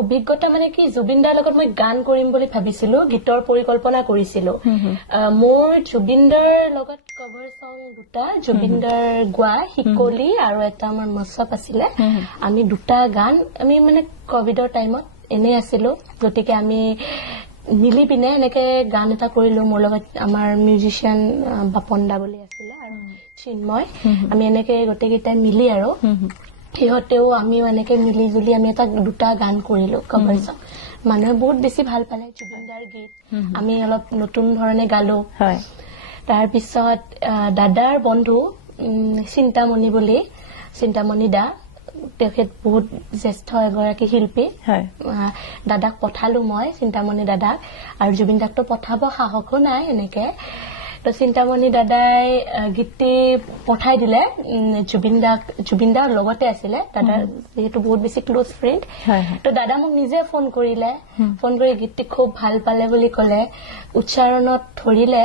অভিজ্ঞতা মানে কি জুবিনদাৰ লগত মই গান কৰিম বুলি ভাবিছিলো গীতৰ পৰিকল্পনা কৰিছিলো মোৰ জুবিনদাৰ লগত কভাৰ সং দুটা জুবিনদাৰ গোৱা হিকলি আৰু এটা আমাৰ মছপ আছিলে আমি দুটা গান আমি মানে কোভিডৰ টাইমত এনে আছিলো গতিকে আমি মিলি পিনে এনেকে গান এটা কৰিলো মোৰ লগত আমাৰ মিউজিশিয়ান বাপন্দা বুলি আছিল আৰু চিন্ময় আমি এনেকে গোটেইকেইটা মিলি আৰু সিহঁতেও আমিও এনেকে মিলি জুলি আমি এটা দুটা গান কৰিলো কভাৰ সং মানুহে বহুত বেছি ভাল পালে জুবিনদাৰ গীত আমি অলপ নতুন ধৰণে গালো হয় তাৰ পিছত দাদাৰ বন্ধু চিন্তামণি বুলি চিন্তামণি দা তেখেত বহুত জ্যেষ্ঠ এগৰাকী শিল্পী হয় দাদাক পঠালো মই চিন্তামণি দাদাক আৰু জুবিন দাকটো পঠাব সাহসো নাই এনেকে তো চিন্তামণি দাদাই গীতটি পঠাই দিলে জুবিন দাৰ লগতে আছিলে দাদা যেহেতু বহুত বেছি ক্লোজ ফ্ৰেণ্ড তো দাদা মোক নিজে ফোন কৰিলে ফোন কৰি গীতটি খুব ভাল পালে বুলি ক'লে উচ্চাৰণত ধৰিলে